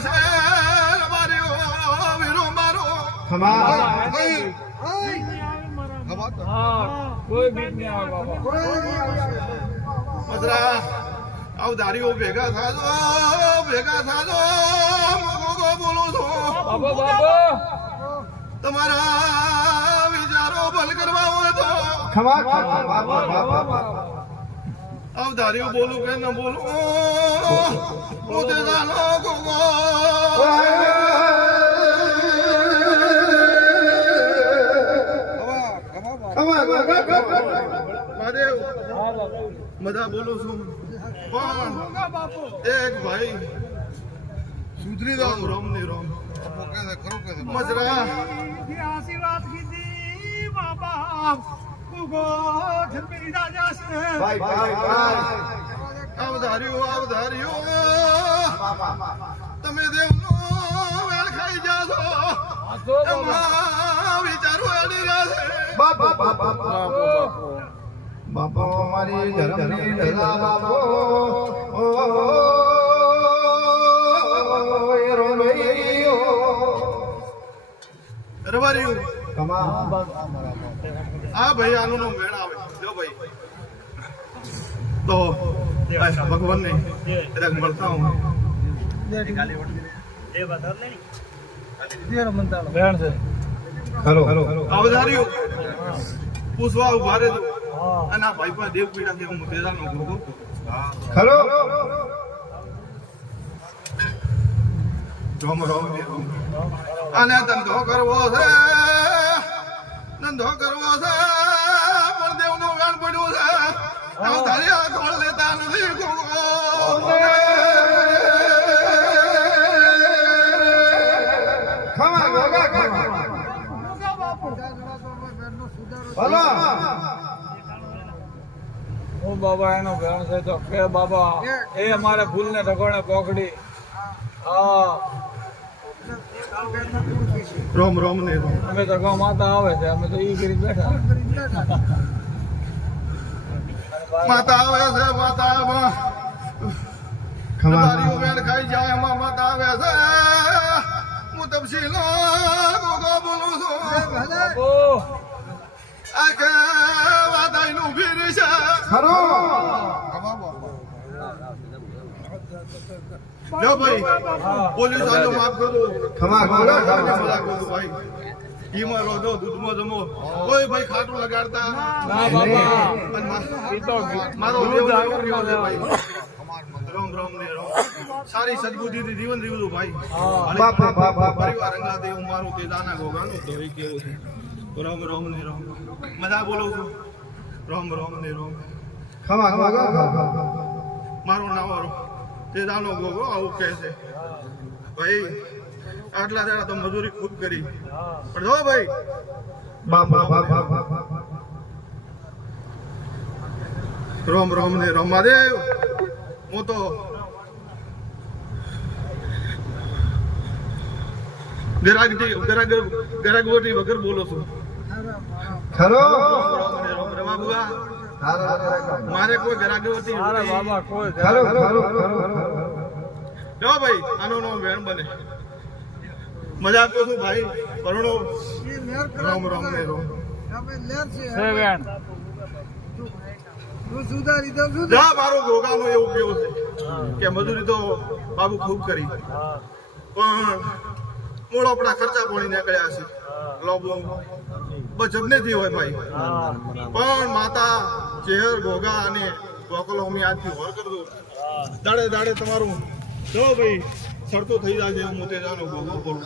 છે મારી વીરો મારો કોઈ બીક નહીં આવે બાબા. મસરા અવધારીઓ ભેગા થાજો મોગો બોલું છું બાબા બાબા તમારા વિચારો ભલ કરવા હોય તો અવધારીઓ બોલું કે ન બોલું પોતે જાણો ગોગો મહાદેવ મજા બોલું છું પણ એક ભાઈ સુધરી જાવ રોમ ની રોમ મજરા આશીર્વાદ કીધી બાબા કુગો ઝડપી રાજા છે આવધાર્યો તમે દેવનો વેળ ખાઈ જાશો એમાં વિચારો એની રહેશે બાપો મારી ધર્મની ધજા બાપો રવાર્યું હા ભાઈ આનું નો મેળ આવે જો ભાઈ તો ભગવાન ને કદાચ મળતા હું અવધાર્યું પૂછવા ઉભા રહેજો અને આ ભાઈ પર દેવ પીડા કે હું તેજાનો ગોગો ખરો રોમ રોમ અને ધંધો કરવો છે પણ દેવનો વેણ પડ્યું છે અવધારી આ કોણ લેતા નથી ગોગો ઓ બાબા એનો ભેણ છે તો કે બાબા એ અમારે ફૂલ ને ઢગોણે પોકડી. હા રોમ રોમ ને રોમ અમે તો ગૌ માતા આવે છે અમે તો ઈ કરી બેઠા. માતા આવે છે માતા ખમારીઓ વેણ ખાઈ જાય એમાં માતા આવે છે હું તપસીલો ગોગો બોલું છું બાબો આ કે વાદાઈનું ભીર છે ખરો જો ભાઈ પોલીસ વાળો માફ કરો ભાઈ ઈમાં રોજો દૂધમાં જમો કોઈ ભાઈ ખાટું લગાડતા ના બાબા ઈ તો મારો દેવ આવ્યો છે ભાઈ રોમ રોમ ને રોમ સારી સદબુદ્ધિ થી જીવન જીવતું ભાઈ પરિવાર અંગા દેવ મારું તે દાના ગોગાનું તો એ કેવું છે રોમ રોમ ને રોમ મજા બોલું છું રોમ રોમ ને રોમ મારું નામ તે દાનો ગોગો આવું કહે છે ભાઈ આટલા દાડા તો મજૂરી ખુદ કરી પણ જો ભાઈ રોમ રોમ ને રોમ મહાદેવ હું તો ગરાગવટી વગર બોલો છું ખરો રમા બુઆ મારે કોઈ ગરાગવટી અરે બાબા કોઈ ખરો ખરો જો ભાઈ આનો નો વેણ બને મજા આપતો છું ભાઈ પરણો રામ રામ ને રોમ છે વેણ. જા મારો ગોગાનું એવું કેવું છે કે મજૂરી તો બાબુ ખૂબ કરી પણ મૂળ આપણા ખર્ચા પાણી નીકળ્યા છે લોબો બચત નથી હોય ભાઈ પણ માતા ચેહર ગોગા અને ગોકલો અમે આજથી હોર કરી દઉં દાડે દાડે તમારું જો ભાઈ સરતો થઈ જાય હું તે જાણો ગોગો બોલું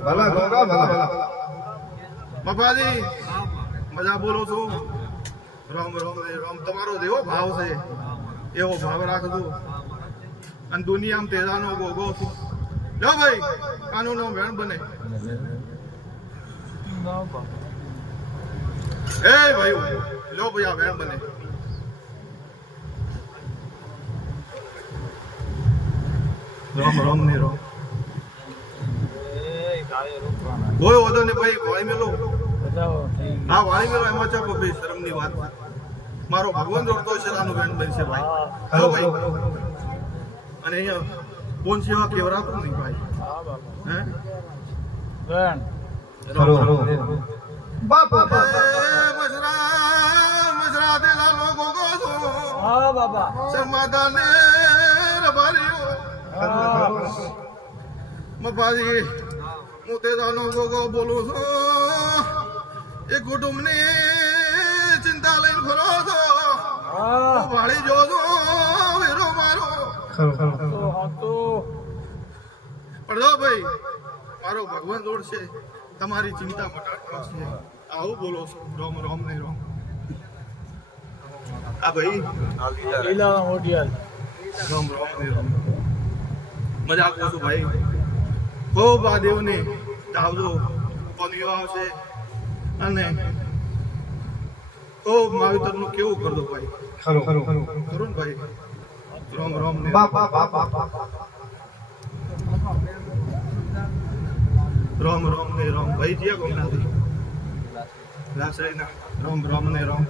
ભલા ગોગા ભલા બાપાજી મજા બોલું છું રામ રામ રામ તમારો જેવો ભાવ છે એવો ભાવ રાખજો અને દુનિયામાં તેજાનો ગોગો છું જો ભાઈ કાનૂનો વેણ બને એ ભાઈ લો ભાઈ આ વેણ બને રામ રામ ને રામ કોઈ વાંધો નહીં ભાઈ વાળી મેલો હા વાળી મેલો એમાં ચાપો ભાઈ શરમની વાત મારો ભગવાન જોડતો છે આનું વેણ બનશે ભાઈ જો ભાઈ અને અહીંયા કોણ સેવા કેવરાતું નહીં ભાઈ હા બાપા હે બેન ખરો બાપા એ મજરા દેલા લોકો ગો છો હા બાપા સમાધાને રબારીઓ મપાજી હું તે દાનો ગોગો બોલું છું એ કુટુંબની ચિંતા લઈને ફરો છો હા વાળી જો છો વીરો મારો ખરો તો હતો પડો ભાઈ મારો ભગવાન દોડ છે તમારી ચિંતા મટાડવા છે આવું બોલો છો રોમ રોમ નહીં રોમ આ ભાઈ લીલા મોટિયાલ રોમ રોમ નહીં રોમ મજાક કરો છો ભાઈ ખૂબ આ દેવને ધાવજો પનીઓ આવશે અને ખૂબ માવતરનું કેવું કર દો ભાઈ ખરો ખરો કરો ને ભાઈ રોમ રોમ ને બાપા બાપા રોમ રોમ ને રોમ ભાઈ જ્યાં કોઈ નથી લાસરીના રોમ રોમ ને રોમ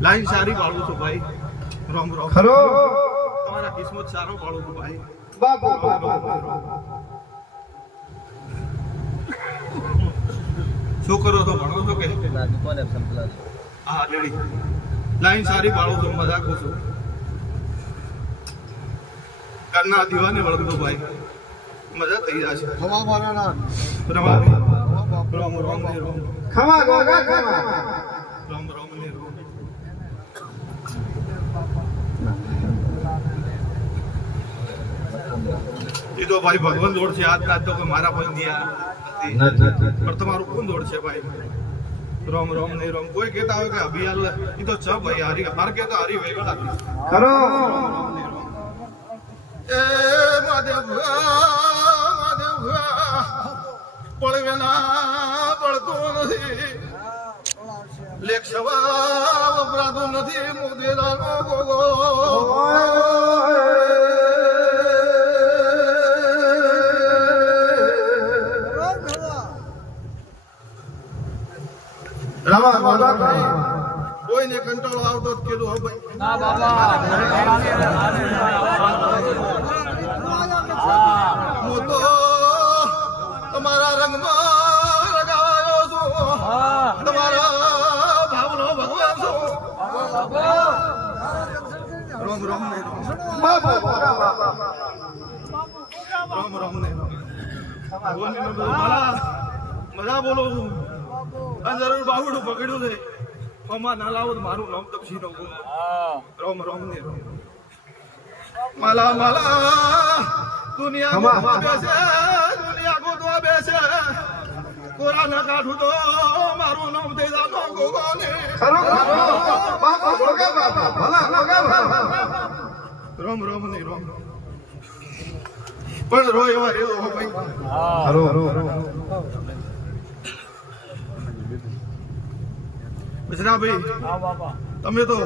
લાઈન સારી પાડું છું ભાઈ રોમ રોમ ખરો તમારા કિસ્મત સારો પાડું છું ભાઈ બાપા શું કરો છો ભણો છો કે હા લેડી લાઈન સારી પાડું છું મજાક છું કરના દીવાને વળગતો ભાઈ મજા થઈ જશે રોમ રોમ ને રોમ ખમા ગોગા ખમા રોમ રોમ ને રોમ એ તો ભાઈ ભગવાન દોડ છે આજ તો કે મારા ભાઈ દિયા નથી પણ તમારું કોણ દોડ છે ભાઈ રોમ રોમ ને રોમ કોઈ કહેતા હોય કે અભિયાલ એ તો છ ભાઈ હારી હાર કહેતા હારી વેગળા હતી ખરો એ મહાદેવ પડવેના પડતો નથી લેખ સવા વપરાતો નથી મોદેરાનો ગોગો રમા ગોગા કોઈને કંટાળો આવતો જ કીધું હો ભાઈ ના બાબા હું તો તમારા રંગમાં રગાયો છું હા તમારા ભાવનો ભગવાન છું રોમ રોમ ને રોમ બાપા બાપા રોમ રોમ ને રોમ ભગવાનની નોંધ મારા મજા બોલું છું અને જરૂર બાવડું પકડ્યું છે અમાર ના લાવો તો મારું નામ તપસી નો હા રોમ રોમ ને રોમ માલા માલા દુનિયા ગોતવા બેસે દુનિયા ગોતવા બેસે કોરા ના કાઢું તો મારું નામ દે જાનો ગોગોને ખરો બાપા ગોગા બાપા ભલા ગોગા બાપા રોમ રોમ ને રોમ પણ રોય એવા રેવો હો ભાઈ હા ખરો બિસરા ભાઈ હા બાપા તમે તો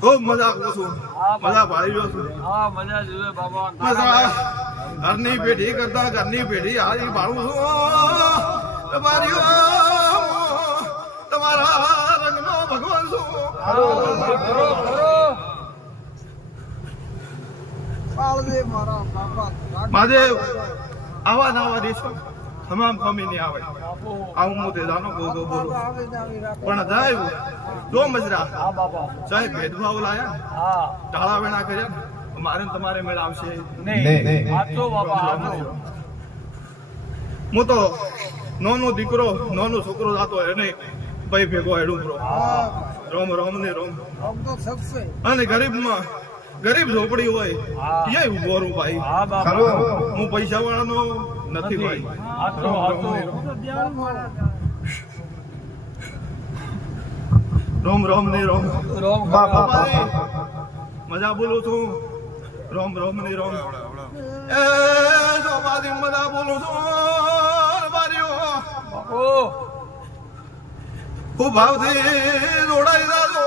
ખૂબ મજા કરો છો મજા ભાઈ રહ્યો છો હા મજા જોવે બાબા મજા ઘરની પેઢી કરતા ઘરની પેઢી હારી ભાડું છું તમારી તમારા રંગનો ભગવાન છું ખરો ખરો મહાદેવ આવા નાવા દેશો તમામ કમી નહીં આવે બાપુ આવું હું તે જાનો ગોગો બોલો પણ જાય જો મજરા હા બાપા ચાહે ભેદભાવ લાયા હા ટાળા વેણા કર્યા મારે ને તમારે મેળ આવશે નહીં આજો બાબા આજો હું તો નાનો દીકરો નાનો છોકરો જાતો એને ભાઈ ભેગો હેડું પ્રો રોમ રોમ ને રોમ અને ગરીબમાં ગરીબ ઝોપડી હોય હા. એ ઉભો રહું ભાઈ હા બાબા ખરો હું પૈસા વાળાનો નથી ભાઈ આજો આજો રોમ રોમ ને રોમ રોમ બાપા ભાઈ મજા બોલું છું રોમ રોમ ને રોમ એ સોપાદી મજા બોલું છું બારીઓ બાપુ ખૂબ ભાવથી જોડાઈ જાજો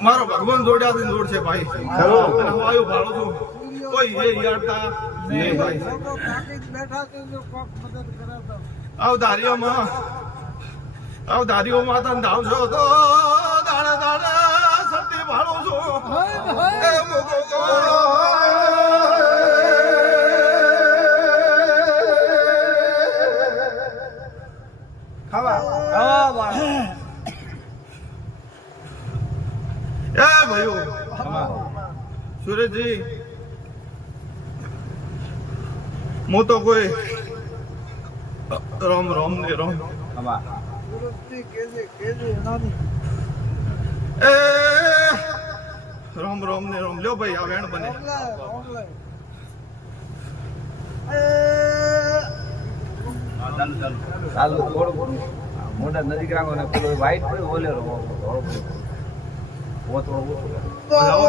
મારો ભગવાન જોડ્યાથી જોડ છે ભાઈ ખરો. અને હું આવ્યો ભાડો છું કોઈ એ યાદતા નહીં ભાઈ આવ ધારીઓમાં આવ દાદીઓ માતા ધાવ છો તો દાડે દાડે સતી ભાળો છો એ મોગો એ ભાઈઓ સુરેશજી હું તો કોઈ રામ રામ ને રામ એ રામ રામ ને રામ લ્યો ભાઈ આ વેણ બને ચાલુ થોડું મોટા નજીક રાખો ને પેલો વાઈટ પડ્યો બોલેરો બજાવો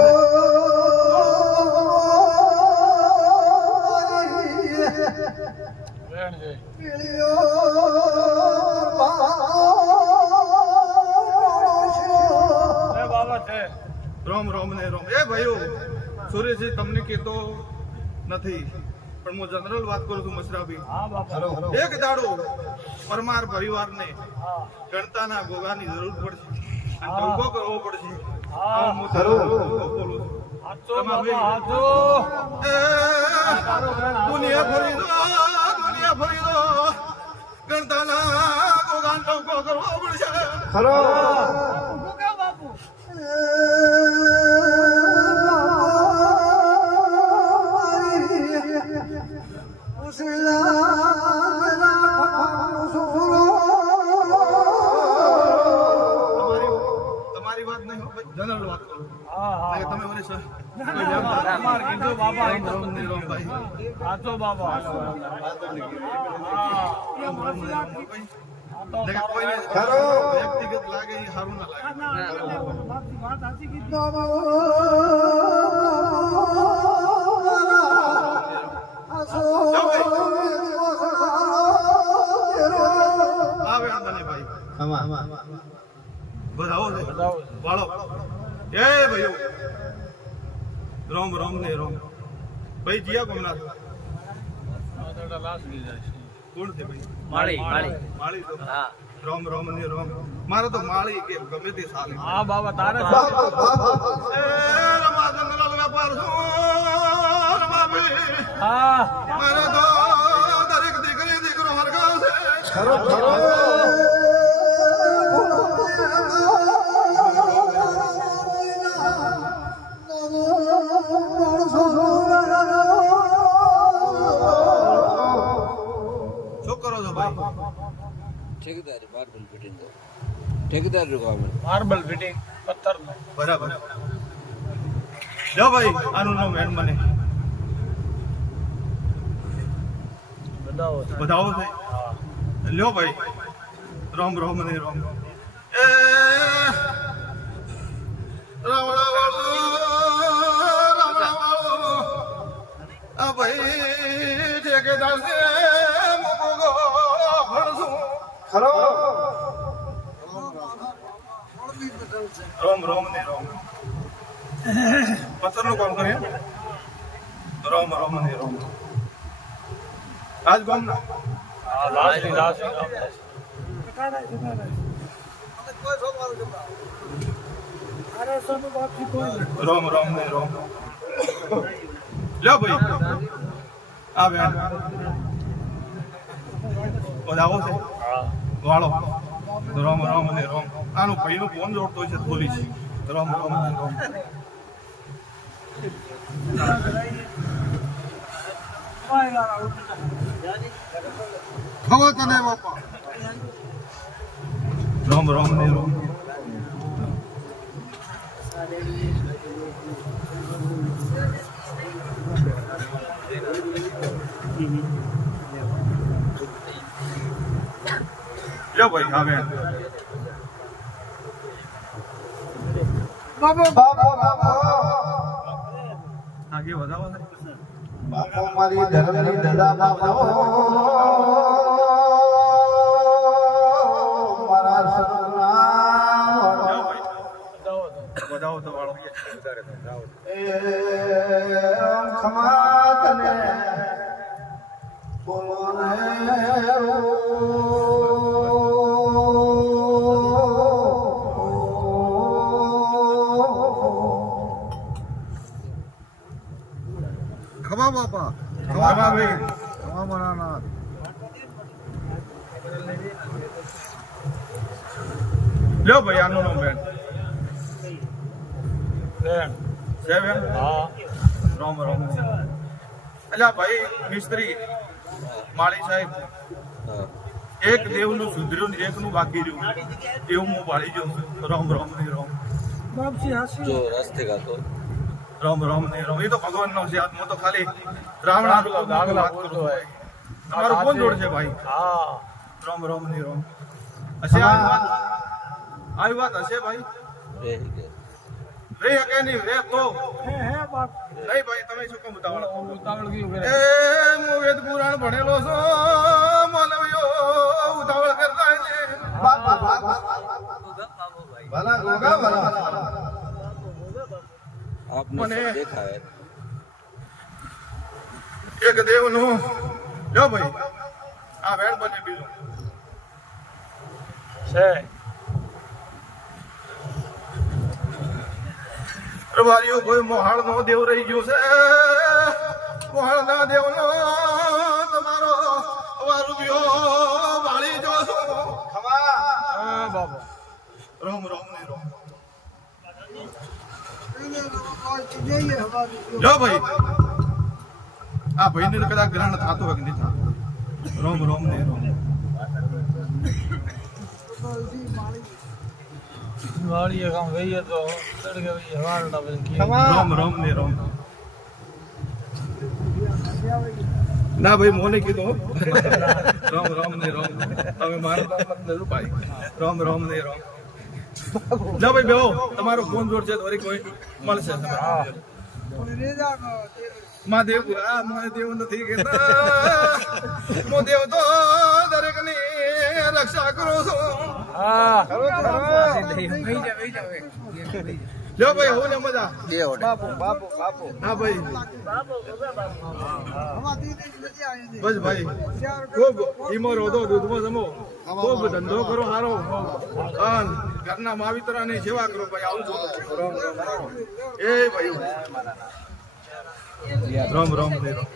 છે. રામ રામ ને રામ એ ભાઈઓ સુરેશજી તમને કહેતો નથી પણ હું જનરલ વાત કરું છું મશરાભાઈ એક દાડો પરમાર પરિવારને ગણતાના ગોગાની જરૂર પડશે અને ટૂંકો કરવો પડશે હું ટૂંકો બોલું છું. દુનિયા ફરી દો ગણતાના ગોગાન ટૂંકો કરવો પડશે તમારી વાત નહીં જનરલ વાત કરું તમે મને સર વ્યક્તિગત લાગે એ સારું ના લાગે બને ભાઈ બધાઓ છે વાળો એ ભાઈઓ રોમ રોમ ને રોમ ભાઈ જીયા કોમના કોણ છે ભાઈ માળી તો રોમ રોમ ને રોમ મારે તો માળી કે ગમે તે સાલે હા બાબા તારે એ રમા જનરલ વેપાર છું રમા ભાઈ હા મારે તો દરેક દીકરી દીકરો હરગાવ છે ખરો ठेकेदार માર્બલ ફિટિંગ પથ્થર બરાબર જો ભાઈ આનું નામ વેણ બને બધાઓ છે લ્યો ભાઈ રોમ રોમ ને રોમ એ રાવણા વાળો આ ભાઈ ઠેકેદાર છે મુકો ભણશું ખરો રોમ રોમ ને રોમ પથ્થર નું કામ કરીએ રોમ રોમ ને રોમ આજ ગામ ના રોમ રોમ ને રોમ લ્યો ભાઈ આ બેન બધાવો છે વાળો રોમ રોમ ને રોમ આનું ભાઈનું ફોન જોડતો છે પોલીસ રોમ રોમ ને રોમ ખબર તને બાપા રોમ રોમ ને રોમ લ્યો ભાઈ આવે આગે વધાવો ને બાપો મારી ધર્મની દદા બાપો મારા સતનામ લ્યો ભાઈ વધાવો તો વાળો એ ખમા તને બોલો રે બાપા ભાઈ અમારા નાથ લ્યો ભાઈ આનું નામ બેન બેન છે બેન હા રામ રામ અલ્યા ભાઈ મિસ્ત્રી માળી સાહેબ એક દેવનું સુધર્યું ને એકનું બાકી રહ્યું એવું હું પાડી ગયો રામ રામ ને રામ जो रास्ते का तो રામ રામ ને રામ એ તો ભગવાન નો છે હું તો ખાલી રાવણા દાખલા વાત પૂરતો કરું હોય. તમારો કોણ જોડ છે ભાઈ હા રામ રામ ને રામ હશે આવી વાત હશે ભાઈ रह गए રે હકે નહીં રે તો હે બાપ નહીં ભાઈ તમે શું કામ ઉતાવળ ઉતાવળ ગયું એ કરે હું વેદ પુરાણ ભણેલો છો માનવીઓ ઉતાવળ કરતા છે બાપા ભલા ગોગા ભલા आपने मने- सब देखा है એક દેવનું લ્યો ભાઈ આ વેણ બને બીજું છે પ્રભારીઓ કોઈ મોહાળ નો દેવ રહી ગયો છે મોહાળ ના દેવ નો તમારો રૂપિયો વાળી જો છો હા બાપા રામ રામ ને રામ લ્યો ભાઈ આ ભાઈ ને કદાચ ગ્રહણ થતું હોય કે નહીં થતું રામ રામ ને રામ વાળીએ કામ ગઈએ તો તડકે વઈએ વાળના પછી રામ રામ ને રામ ના ભાઈ મોને કીધું રામ રામ ને રામ તમે મારો નથી ભાઈ રામ રામ ને રામ ના ભાઈ બેહો તમારો ફોન જોડ છે તો વળી કોઈ મળશે મહાદેવ મહાદેવ નથી કેતા મોદેવ તો દરેક ની રક્ષા કરો છો હા લ્યો ભાઈ હું ને મજા બાપુ બાપુ બાપુ હા ભાઈ બસ ભાઈ ખૂબ ઈમો રોધો દૂધમાં જમો ખૂબ ધંધો કરો સારો અન ઘરના માવિતરાની સેવા કરો ભાઈ આવું છો એ ભાઈ રામ રામ ને રામ